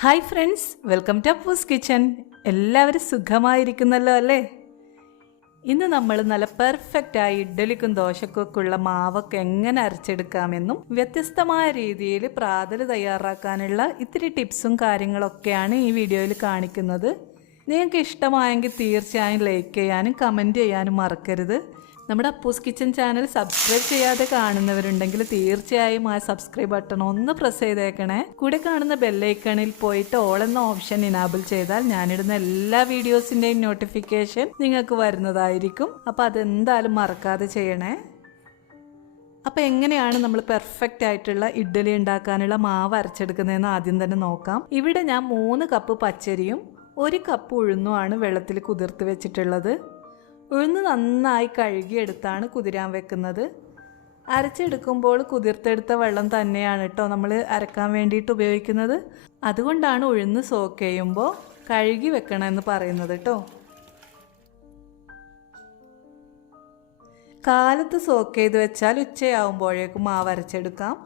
Hi friends, welcome to Appoos kitchen. എല്ലാവരും സുഖമായിരിക്കുന്നല്ലോ അല്ലേ? ഇന്ന് നമ്മൾ നല്ല പെർഫെക്റ്റായി ഇഡ്ഡലിക്കും ദോശക്കൊക്കെയുള്ള മാവൊക്കെ എങ്ങനെ അരച്ചെടുക്കാമെന്നും വ്യത്യസ്തമായ രീതിയിൽ പ്രാതൽ തയ്യാറാക്കാനുള്ള ഇത്തിരി ടിപ്സും കാര്യങ്ങളൊക്കെയാണ് ഈ വീഡിയോയിൽ കാണിക്കുന്നത്. നിങ്ങൾക്ക് ഇഷ്ടമായെങ്കിൽ തീർച്ചയായും ലൈക്ക് ചെയ്യാനും കമൻറ്റ് ചെയ്യാനും മറക്കരുത്. നമ്മുടെ അപ്പൂസ് കിച്ചൻ ചാനൽ സബ്സ്ക്രൈബ് ചെയ്യാതെ കാണുന്നവരുണ്ടെങ്കിൽ തീർച്ചയായും ആ സബ്സ്ക്രൈബ് ബട്ടൺ ഒന്ന് പ്രസ് ചെയ്തേക്കണേ. കൂടെ കാണുന്ന ബെല്ലൈക്കണിൽ പോയിട്ട് ഓൾ എന്ന ഓപ്ഷൻ ഇനാബിൾ ചെയ്താൽ ഞാനിടുന്ന എല്ലാ വീഡിയോസിൻ്റെയും നോട്ടിഫിക്കേഷൻ നിങ്ങൾക്ക് വരുന്നതായിരിക്കും. അപ്പോൾ അതെന്തായാലും മറക്കാതെ ചെയ്യണേ. അപ്പോൾ എങ്ങനെയാണ് നമ്മൾ പെർഫെക്റ്റ് ആയിട്ടുള്ള ഇഡ്ഡലി ഉണ്ടാക്കാനുള്ള മാവ് അരച്ചെടുക്കുന്നതെന്ന് ആദ്യം തന്നെ നോക്കാം. ഇവിടെ ഞാൻ 3 കപ്പ് പച്ചരിയും 1 കപ്പ് ഉഴുന്നുമാണ് വെള്ളത്തിൽ കുതിർത്ത് വെച്ചിട്ടുള്ളത്. ഉഴുന്ന് നന്നായി കഴുകിയെടുത്താണ് കുതിരാൻ വെക്കുന്നത്. അരച്ചെടുക്കുമ്പോൾ കുതിർത്തെടുത്ത വെള്ളം തന്നെയാണ് കേട്ടോ നമ്മൾ അരക്കാൻ വേണ്ടിയിട്ട് ഉപയോഗിക്കുന്നത്. അതുകൊണ്ടാണ് ഉഴുന്ന് സോക്ക് ചെയ്യുമ്പോൾ കഴുകി വെക്കണമെന്ന് പറയുന്നത് കേട്ടോ. കാലത്ത് സോക്ക് ചെയ്ത് വെച്ചാൽ ഉച്ചയാവുമ്പോഴേക്കും മാവ് അരച്ചെടുക്കാം.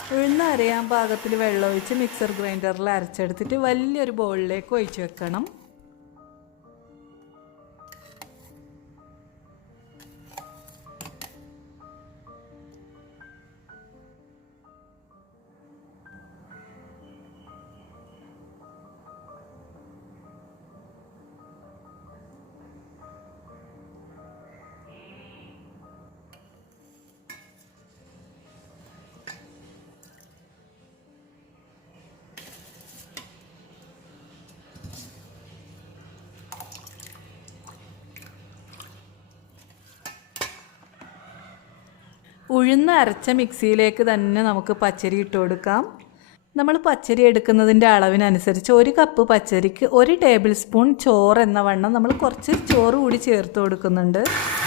ഉഴുന്ന് അരയാൻ പാകത്തിൽ വെള്ളം ഒഴിച്ച് മിക്സർ ഗ്രൈൻഡറിൽ അരച്ചെടുത്തിട്ട് വലിയൊരു ബൗളിലേക്ക് ഒഴിച്ച് വെക്കണം. ഉഴുന്ന് അരച്ച മിക്സിയിലേക്ക് തന്നെ നമുക്ക് പച്ചരി ഇട്ട് കൊടുക്കാം. നമ്മൾ പച്ചരി എടുക്കുന്നതിൻ്റെ അളവിനനുസരിച്ച് 1 കപ്പ് പച്ചരിക്ക് 1 ടേബിൾ സ്പൂൺ ചോറ് എന്ന വണ്ണം നമ്മൾ കുറച്ച് ചോറ് കൂടി ചേർത്ത് കൊടുക്കുന്നുണ്ട്.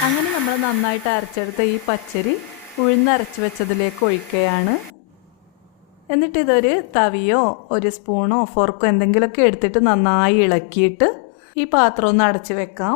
അങ്ങനെ നമ്മൾ നന്നായിട്ട് അരച്ചെടുത്ത ഈ പച്ചരി ഉഴുന്നരച്ച് വെച്ചതിലേക്ക് ഒഴിക്കുകയാണ്. എന്നിട്ട് ഇതൊരു തവിയോ 1 സ്പൂണോ ഫോർക്കോ എന്തെങ്കിലുമൊക്കെ എടുത്തിട്ട് നന്നായി ഇളക്കിയിട്ട് ഈ പാത്രം ഒന്ന് അടച്ച് വെക്കാം.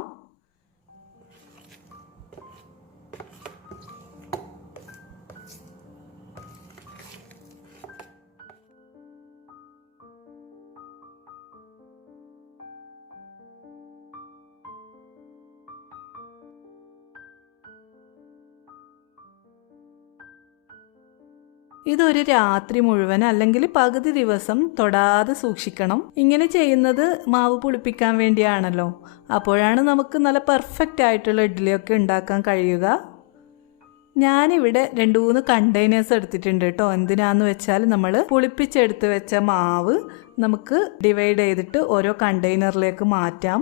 ഇതൊരു രാത്രി മുഴുവൻ അല്ലെങ്കിൽ പകുതി ദിവസം തൊടാതെ സൂക്ഷിക്കണം. ഇങ്ങനെ ചെയ്യുന്നത് മാവ് പുളിപ്പിക്കാൻ വേണ്ടിയാണല്ലോ. അപ്പോഴാണ് നമുക്ക് നല്ല പെർഫെക്റ്റ് ആയിട്ടുള്ള ഇഡ്ഡലിയൊക്കെ ഉണ്ടാക്കാൻ കഴിയുക. ഞാനിവിടെ 2-3 കണ്ടെയ്നേഴ്സ് എടുത്തിട്ടുണ്ട് കേട്ടോ. എന്തിനാന്ന് വെച്ചാൽ നമ്മൾ പുളിപ്പിച്ചെടുത്ത് വെച്ച മാവ് നമുക്ക് ഡിവൈഡ് ചെയ്തിട്ട് ഓരോ കണ്ടെയ്നറിലേക്ക് മാറ്റാം.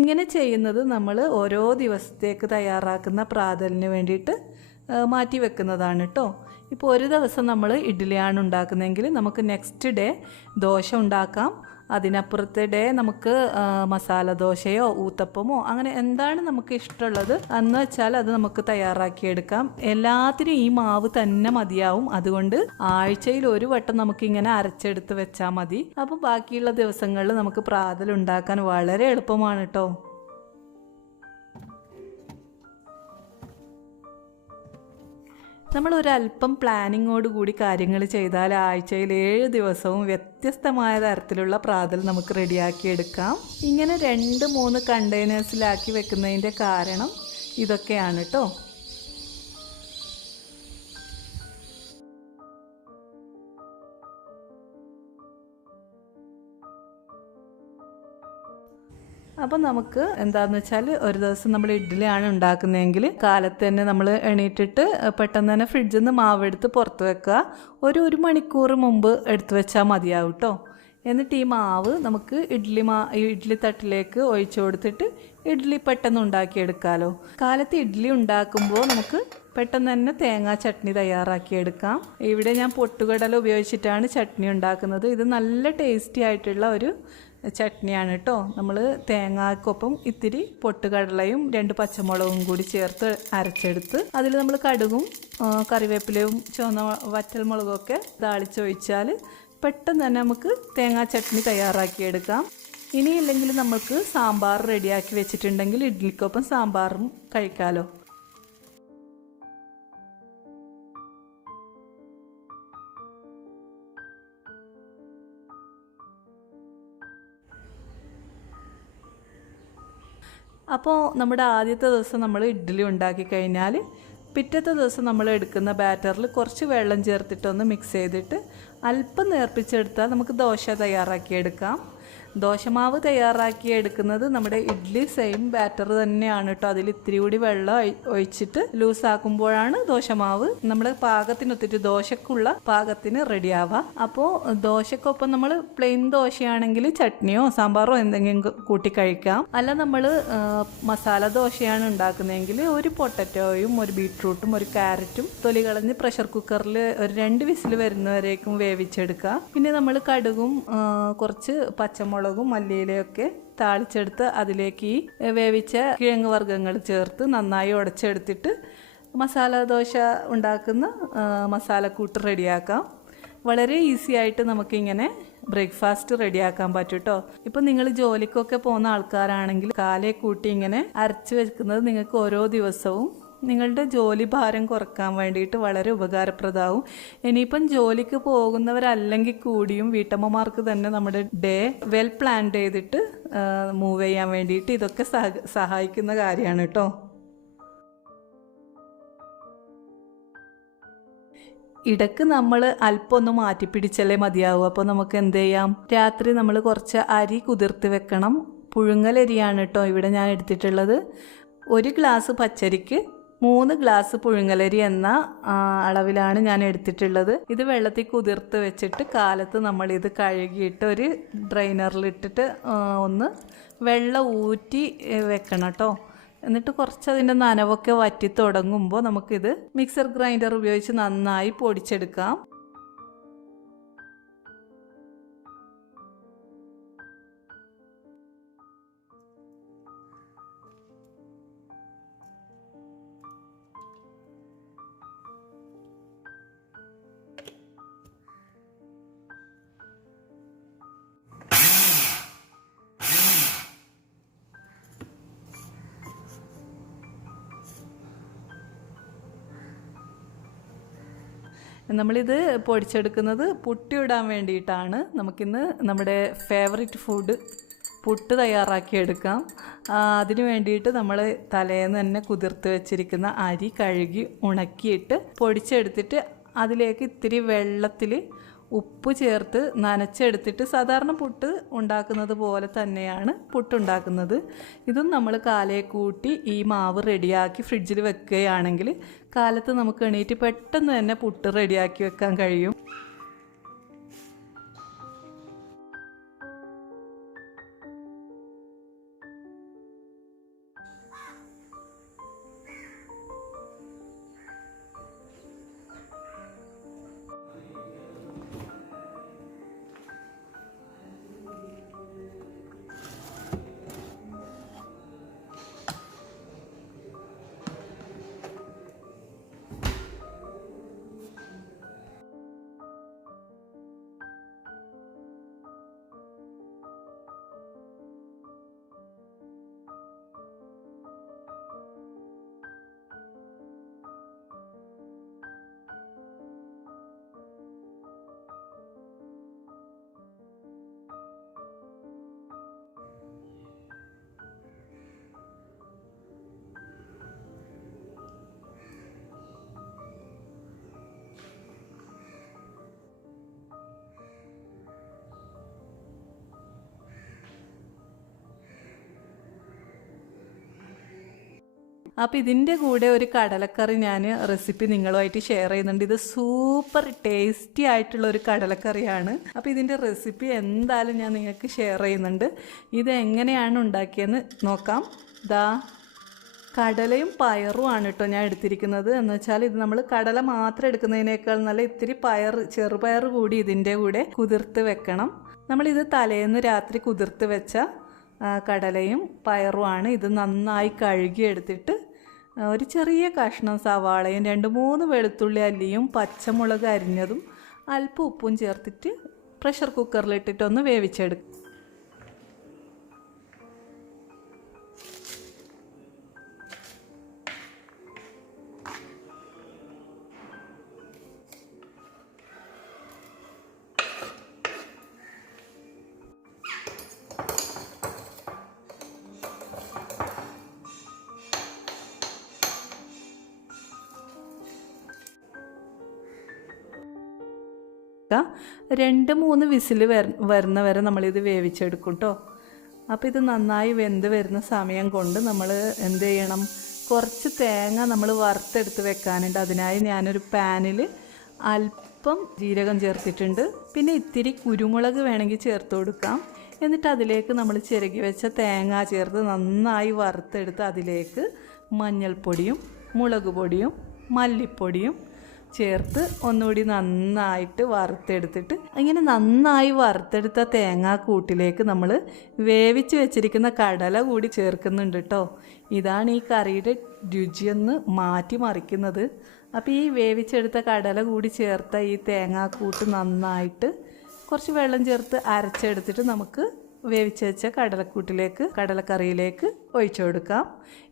ഇങ്ങനെ ചെയ്യുന്നത് നമ്മൾ ഓരോ ദിവസത്തേക്ക് തയ്യാറാക്കുന്ന പ്രാതലിന് വേണ്ടിയിട്ട് മാറ്റി വെക്കുന്നതാണ് കേട്ടോ. ഇപ്പോൾ ഒരു ദിവസം നമ്മൾ ഇഡ്ഡലിയാണ് ഉണ്ടാക്കുന്നതെങ്കിൽ നമുക്ക് നെക്സ്റ്റ് ഡേ ദോശ ഉണ്ടാക്കാം. അതിനപ്പുറത്തെ ഡേ നമുക്ക് മസാല ദോശയോ ഊത്തപ്പമോ അങ്ങനെ എന്താണ് നമുക്ക് ഇഷ്ടമുള്ളത് എന്ന് വെച്ചാൽ അത് നമുക്ക് തയ്യാറാക്കിയെടുക്കാം. എല്ലാത്തിനും ഈ മാവ് തന്നെ മതിയാവും. അതുകൊണ്ട് ആഴ്ചയിൽ 1 വട്ടം നമുക്കിങ്ങനെ അരച്ചെടുത്ത് വെച്ചാൽ മതി. അപ്പോൾ ബാക്കിയുള്ള ദിവസങ്ങളിൽ നമുക്ക് പ്രാതൽ ഉണ്ടാക്കാൻ വളരെ എളുപ്പമാണ് കേട്ടോ. നമ്മൾ ഒരല്പം പ്ലാനിങ്ങോട് കൂടി കാര്യങ്ങൾ ചെയ്താൽ ആഴ്ചയിൽ 7 ദിവസവും വ്യത്യസ്തമായ തരത്തിലുള്ള പ്രാതൽ നമുക്ക് റെഡിയാക്കിയെടുക്കാം. ഇങ്ങനെ 2-3 കണ്ടെയ്നേഴ്സിലാക്കി വെക്കുന്നതിൻ്റെ കാരണം ഇതൊക്കെയാണ് കേട്ടോ. അപ്പം നമുക്ക് എന്താണെന്ന് വെച്ചാൽ ഒരു ദിവസം നമ്മൾ ഇഡ്ഡലിയാണ് ഉണ്ടാക്കുന്നതെങ്കിൽ കാലത്ത് തന്നെ നമ്മൾ എണീറ്റിട്ട് പെട്ടെന്ന് തന്നെ ഫ്രിഡ്ജിൽ നിന്ന് മാവെടുത്ത് പുറത്ത് വെക്കുക. 1 മണിക്കൂർ മുമ്പ് എടുത്ത് വെച്ചാൽ മതിയാവും കേട്ടോ. എന്നിട്ട് ഈ മാവ് നമുക്ക് ഇഡ്ഡലി തട്ടിലേക്ക് ഒഴിച്ചു കൊടുത്തിട്ട് ഇഡ്ഡലി പെട്ടെന്ന് ഉണ്ടാക്കിയെടുക്കാമല്ലോ. കാലത്ത് ഇഡ്ഡലി ഉണ്ടാക്കുമ്പോൾ നമുക്ക് പെട്ടെന്ന് തന്നെ തേങ്ങാ ചട്നി തയ്യാറാക്കിയെടുക്കാം. ഇവിടെ ഞാൻ പൊട്ടുകടല ഉപയോഗിച്ചിട്ടാണ് ചട്നി ഉണ്ടാക്കുന്നത്. ഇത് നല്ല ടേസ്റ്റി ആയിട്ടുള്ള ഒരു ചട്നിയാണ് കേട്ടോ. നമ്മൾ തേങ്ങാക്കൊപ്പം ഇത്തിരി പൊട്ടുകടലയും 2 പച്ചമുളകും കൂടി ചേർത്ത് അരച്ചെടുത്ത് അതിൽ നമ്മൾ കടുകും കറിവേപ്പിലയും ചുവന്ന വറ്റൽമുളകൊക്കെ താളിച്ചൊഴിച്ചാൽ പെട്ടെന്ന് തന്നെ നമുക്ക് തേങ്ങാ ചട്നി തയ്യാറാക്കിയെടുക്കാം. ഇനിയില്ലെങ്കിൽ നമുക്ക് സാമ്പാർ റെഡിയാക്കി വെച്ചിട്ടുണ്ടെങ്കിൽ ഇഡ്ഡലിക്കൊപ്പം സാമ്പാറും കഴിക്കാമല്ലോ. അപ്പോൾ നമ്മുടെ ആദ്യത്തെ ദിവസം നമ്മൾ ഇഡ്ഡലി ഉണ്ടാക്കി കഴിഞ്ഞാൽ പിറ്റത്തെ ദിവസം നമ്മൾ എടുക്കുന്ന ബാറ്ററിൽ കുറച്ച് വെള്ളം ചേർത്തിട്ടൊന്ന് മിക്സ് ചെയ്തിട്ട് അല്പം നേർപ്പിച്ചെടുത്താൽ നമുക്ക് ദോശ തയ്യാറാക്കിയെടുക്കാം. ദോശമാവ് തയ്യാറാക്കി എടുക്കുന്നത് നമ്മുടെ ഇഡ്ഡലി സെയിം ബാറ്റർ തന്നെയാണ് കേട്ടോ. അതിൽ ഇത്തിരി കൂടി വെള്ളം ഒഴിച്ചിട്ട് ലൂസാക്കുമ്പോഴാണ് ദോശമാവ് നമ്മുടെ പാകത്തിനൊത്തിട്ട് ദോശക്കുള്ള പാകത്തിന് റെഡിയാവാം. അപ്പോൾ ദോശക്കൊപ്പം നമ്മൾ പ്ലെയിൻ ദോശയാണെങ്കിൽ ചട്നിയോ സാമ്പാറോ എന്തെങ്കിലും കൂട്ടി കഴിക്കാം. അല്ല നമ്മൾ മസാല ദോശയാണ് ഉണ്ടാക്കുന്നതെങ്കിൽ ഒരു പൊട്ടറ്റോയും ഒരു ബീട്രൂട്ടും ഒരു ക്യാരറ്റും തൊലി കളഞ്ഞ് പ്രഷർ കുക്കറിൽ ഒരു 2 വിസിൽ വരുന്നവരേക്കും വേവിച്ചെടുക്കുക. പിന്നെ നമ്മൾ കടുകും കുറച്ച് പച്ചമുളകും മല്ലിയിലയൊക്കെ താളിച്ചെടുത്ത് അതിലേക്ക് ഈ വേവിച്ച കിഴങ്ങ് വർഗ്ഗങ്ങൾ ചേർത്ത് നന്നായി ഉടച്ചെടുത്തിട്ട് മസാല ദോശ ഉണ്ടാക്കുന്ന മസാലക്കൂട്ട് റെഡിയാക്കാം. വളരെ ഈസി ആയിട്ട് നമുക്കിങ്ങനെ ബ്രേക്ക്ഫാസ്റ്റ് റെഡിയാക്കാൻ പറ്റും കേട്ടോ. ഇപ്പം നിങ്ങൾ ജോലിക്കൊക്കെ പോകുന്ന ആൾക്കാരാണെങ്കിൽ കാലേ കൂട്ടി ഇങ്ങനെ അരച്ച് വെക്കുന്നത് നിങ്ങൾക്ക് ഓരോ ദിവസവും നിങ്ങളുടെ ജോലി ഭാരം കുറക്കാൻ വേണ്ടിയിട്ട് വളരെ ഉപകാരപ്രദമാവും. ഇനിയിപ്പം ജോലിക്ക് പോകുന്നവരല്ലെങ്കിൽ കൂടിയും വീട്ടമ്മമാർക്ക് തന്നെ നമ്മുടെ ഡേ വെൽ പ്ലാൻ ചെയ്തിട്ട് മൂവ് ചെയ്യാൻ വേണ്ടിയിട്ട് ഇതൊക്കെ സഹായിക്കുന്ന കാര്യമാണ് കേട്ടോ. ഇടയ്ക്ക് നമ്മൾ അല്പം ഒന്ന് മാറ്റിപ്പിടിച്ചല്ലേ മതിയാവും. അപ്പോൾ നമുക്ക് എന്ത് ചെയ്യാം, രാത്രി നമ്മൾ കുറച്ച് അരി കുതിർത്ത് വെക്കണം. പുഴുങ്ങലരിയാണ് കേട്ടോ ഇവിടെ ഞാൻ എടുത്തിട്ടുള്ളത്. 1 ഗ്ലാസ് പച്ചരിക്ക് 3 ഗ്ലാസ് പുഴുങ്ങലരി എന്ന അളവിലാണ് ഞാൻ എടുത്തിട്ടുള്ളത്. ഇത് വെള്ളത്തിൽ കുതിർത്ത് വെച്ചിട്ട് കാലത്ത് നമ്മളിത് കഴുകിയിട്ട് ഒരു ഡ്രൈനറിലിട്ടിട്ട് ഒന്ന് വെള്ളം ഊറ്റി വെക്കണം കേട്ടോ. എന്നിട്ട് കുറച്ച് അതിൻ്റെ നനവൊക്കെ വറ്റി തുടങ്ങുമ്പോൾ നമുക്കിത് മിക്സർ ഗ്രൈൻഡർ ഉപയോഗിച്ച് നന്നായി പൊടിച്ചെടുക്കാം. നമ്മളിത് പൊടിച്ചെടുക്കുന്നത് പുട്ടിയിടാൻ വേണ്ടിയിട്ടാണ്. നമുക്കിന്ന് നമ്മുടെ ഫേവറേറ്റ് ഫുഡ് പുട്ട് തയ്യാറാക്കിയെടുക്കാം. അതിന് വേണ്ടിയിട്ട് നമ്മൾ തലേന്ന് തന്നെ കുതിർത്ത് വെച്ചിരിക്കുന്ന അരി കഴുകി ഉണക്കിയിട്ട് പൊടിച്ചെടുത്തിട്ട് അതിലേക്ക് ഇത്തിരി വെള്ളത്തിൽ ഉപ്പ് ചേർത്ത് നനച്ചെടുത്തിട്ട് സാധാരണ പുട്ട് ഉണ്ടാക്കുന്നത് പോലെ തന്നെയാണ് പുട്ടുണ്ടാക്കുന്നത്. ഇതും നമ്മൾ കാലേ കൂട്ടി ഈ മാവ് റെഡിയാക്കി ഫ്രിഡ്ജിൽ വെക്കുകയാണെങ്കിൽ കാലത്ത് നമുക്ക് എണീറ്റ് പെട്ടെന്ന് തന്നെ പുട്ട് റെഡിയാക്കി വെക്കാൻ കഴിയും. അപ്പോൾ ഇതിൻ്റെ കൂടെ ഒരു കടലക്കറി ഞാൻ റെസിപ്പി നിങ്ങളുമായിട്ട് ഷെയർ ചെയ്യുന്നുണ്ട്. ഇത് സൂപ്പർ ടേസ്റ്റി ആയിട്ടുള്ള ഒരു കടലക്കറിയാണ്. അപ്പോൾ ഇതിൻ്റെ റെസിപ്പി എന്തായാലും ഞാൻ നിങ്ങൾക്ക് ഷെയർ ചെയ്യുന്നുണ്ട്. ഇത് എങ്ങനെയാണ് ഉണ്ടാക്കിയെന്ന് നോക്കാം. കടലയും പയറുമാണ് കേട്ടോ ഞാൻ എടുത്തിരിക്കുന്നത്. എന്ന് വെച്ചാൽ ഇത് നമ്മൾ കടല മാത്രം എടുക്കുന്നതിനേക്കാൾ നല്ല ഇത്തിരി ചെറുപയർ കൂടി ഇതിൻ്റെ കൂടെ കുതിർത്ത് വെക്കണം. നമ്മളിത് തലേന്ന് രാത്രി കുതിർത്ത് വെച്ച കടലയും പയറുമാണ്. ഇത് നന്നായി കഴുകിയെടുത്തിട്ട് ഒരു ചെറിയ കഷ്ണം സവാളയും 2-3 വെളുത്തുള്ളി അല്ലിയും പച്ചമുളക് അരിഞ്ഞതും അല്പം ഉപ്പും ചേർത്തിട്ട് പ്രഷർ കുക്കറിലിട്ടിട്ടൊന്ന് വേവിച്ചെടുക്കും. കൊടുക്കുക. 2-3 വിസിൽ വരുന്ന വരെ നമ്മളിത് വേവിച്ചെടുക്കും കേട്ടോ. അപ്പോൾ ഇത് നന്നായി വെന്ത് വരുന്ന സമയം കൊണ്ട് നമ്മൾ എന്ത് ചെയ്യണം, കുറച്ച് തേങ്ങ നമ്മൾ വറുത്തെടുത്ത് വെക്കാനുണ്ട്. അതിനായി ഞാനൊരു പാനിൽ അല്പം ജീരകം ചേർത്തിട്ടുണ്ട്. പിന്നെ ഇത്തിരി കുരുമുളക് വേണമെങ്കിൽ ചേർത്ത് കൊടുക്കാം. എന്നിട്ട് അതിലേക്ക് നമ്മൾ ചിരകി വെച്ച തേങ്ങ ചേർത്ത് നന്നായി വറുത്തെടുത്ത് അതിലേക്ക് മഞ്ഞൾപ്പൊടിയും മുളക് പൊടിയും മല്ലിപ്പൊടിയും ചേർത്ത് ഒന്നുകൂടി നന്നായിട്ട് വറുത്തെടുത്തിട്ട്, ഇങ്ങനെ നന്നായി വറുത്തെടുത്ത തേങ്ങാക്കൂട്ടിലേക്ക് നമ്മൾ വേവിച്ച് വെച്ചിരിക്കുന്ന കടല കൂടി ചേർക്കുന്നുണ്ട് കേട്ടോ. ഇതാണ് ഈ കറിയുടെ രുചിയൊന്ന് മാറ്റി മറിക്കുന്നത്. അപ്പോൾ ഈ വേവിച്ചെടുത്ത കടല കൂടി ചേർത്ത ഈ തേങ്ങാക്കൂട്ട് നന്നായിട്ട് കുറച്ച് വെള്ളം ചേർത്ത് അരച്ചെടുത്തിട്ട് നമുക്ക് വേവിച്ച് വെച്ച കടലക്കറിയിലേക്ക് ഒഴിച്ചു കൊടുക്കാം.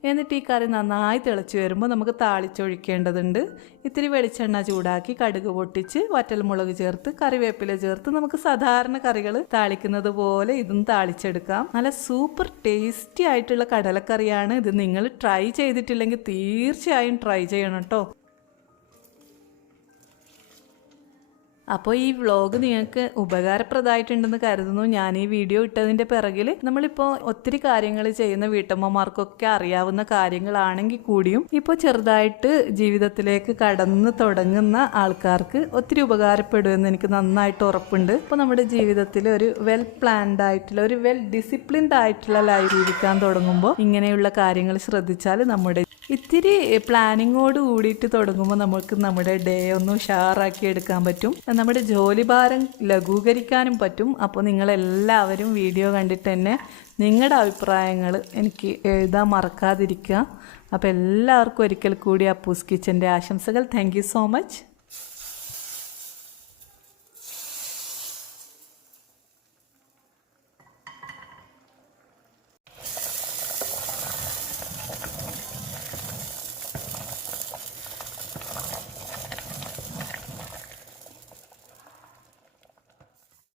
എന്നിട്ട് ഈ കറി നന്നായി തിളച്ച് വരുമ്പോൾ നമുക്ക് താളിച്ചൊഴിക്കേണ്ടതുണ്ട്. ഇത്തിരി വെളിച്ചെണ്ണ ചൂടാക്കി കടുക് പൊട്ടിച്ച് വറ്റൽമുളക് ചേർത്ത് കറിവേപ്പില ചേർത്ത് നമുക്ക് സാധാരണ കറികൾ താളിക്കുന്നത് പോലെ ഇതും താളിച്ചെടുക്കാം. നല്ല സൂപ്പർ ടേസ്റ്റി ആയിട്ടുള്ള കടലക്കറിയാണ് ഇത്. നിങ്ങൾ ട്രൈ ചെയ്തിട്ടില്ലെങ്കിൽ തീർച്ചയായും ട്രൈ ചെയ്യണം കേട്ടോ. അപ്പോൾ ഈ വ്ളോഗ് നിങ്ങൾക്ക് ഉപകാരപ്രദമായിട്ടുണ്ടെന്ന് കരുതുന്നു. ഞാൻ ഈ വീഡിയോ ഇട്ടതിൻ്റെ പിറകിൽ നമ്മളിപ്പോൾ ഒത്തിരി കാര്യങ്ങൾ ചെയ്യുന്ന വീട്ടമ്മമാർക്കൊക്കെ അറിയാവുന്ന കാര്യങ്ങളാണെങ്കിൽ കൂടിയും ഇപ്പോൾ ചെറുതായിട്ട് ജീവിതത്തിലേക്ക് കടന്ന് തുടങ്ങുന്ന ആൾക്കാർക്ക് ഒത്തിരി ഉപകാരപ്പെടുമെന്ന് എനിക്ക് നന്നായിട്ട് ഉറപ്പുണ്ട്. ഇപ്പോൾ നമ്മുടെ ജീവിതത്തിൽ ഒരു വെൽ പ്ലാൻഡ് ആയിട്ടുള്ള ഒരു വെൽ ഡിസിപ്ലിൻഡ് ആയിട്ടുള്ള ലൈഫ് ജീവിക്കാൻ തുടങ്ങുമ്പോൾ ഇങ്ങനെയുള്ള കാര്യങ്ങൾ ശ്രദ്ധിച്ചാൽ നമ്മുടെ ഇത്തിരി പ്ലാനിങ്ങോട് കൂടിയിട്ട് തുടങ്ങുമ്പോൾ നമുക്ക് നമ്മുടെ ഡേ ഒന്ന് ഉഷാറാക്കി എടുക്കാൻ പറ്റും. നമ്മുടെ ജോലിഭാരം ലഘൂകരിക്കാനും പറ്റും. അപ്പോൾ നിങ്ങളെല്ലാവരും വീഡിയോ കണ്ടിട്ട് തന്നെ നിങ്ങളുടെ അഭിപ്രായങ്ങൾ എനിക്ക് എഴുതാൻ മറക്കാതിരിക്കുക. അപ്പോൾ എല്ലാവർക്കും ഒരിക്കൽ കൂടി അപ്പൂസ് കിച്ചൻ്റെ ആശംസകൾ. Thank you so much.